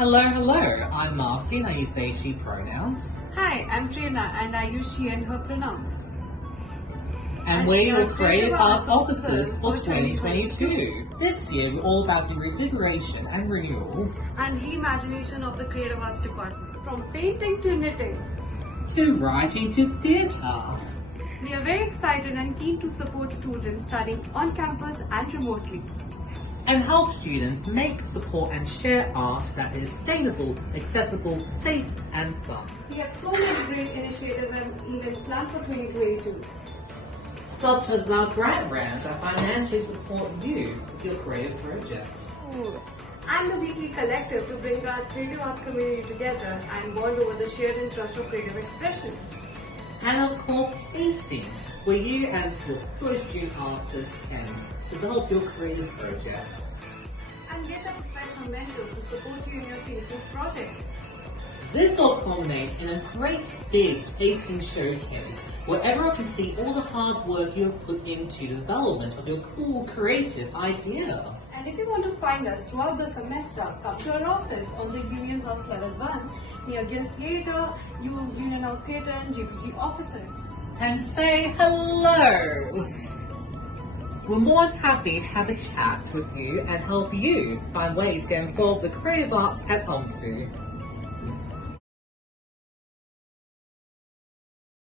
Hello, hello. I'm Marcy and I use they, she pronouns. Hi, I'm Prerna and I use she and her pronouns. And we're your Creative Arts Officers for 2022. This year we're all about the reinvigoration and renewal and reimagination of the Creative Arts Department. From painting to knitting, to writing to theatre. We are very excited and keen to support students studying on campus and remotely. And help students make, support and share art that is sustainable, accessible, safe and fun. We have so many great initiatives and events planned for 2022. Such as our grant rounds that financially support you with your creative projects. And the weekly collective to bring our creative arts community together and bond over the shared interest of creative expression. And of course tastings, where you and your first-year artists can develop your creative projects. And get a professional mentor to support you in your thesis project. This all culminates in a great big tasting showcase where everyone can see all the hard work you have put into the development of your cool creative idea. And if you want to find us throughout the semester, come to our office on the Union House Level 1 near Guild Theatre, Union House Theatre and GPG offices. And say hello! We're more than happy to have a chat with you and help you find ways to get involved with the creative arts at UMSU.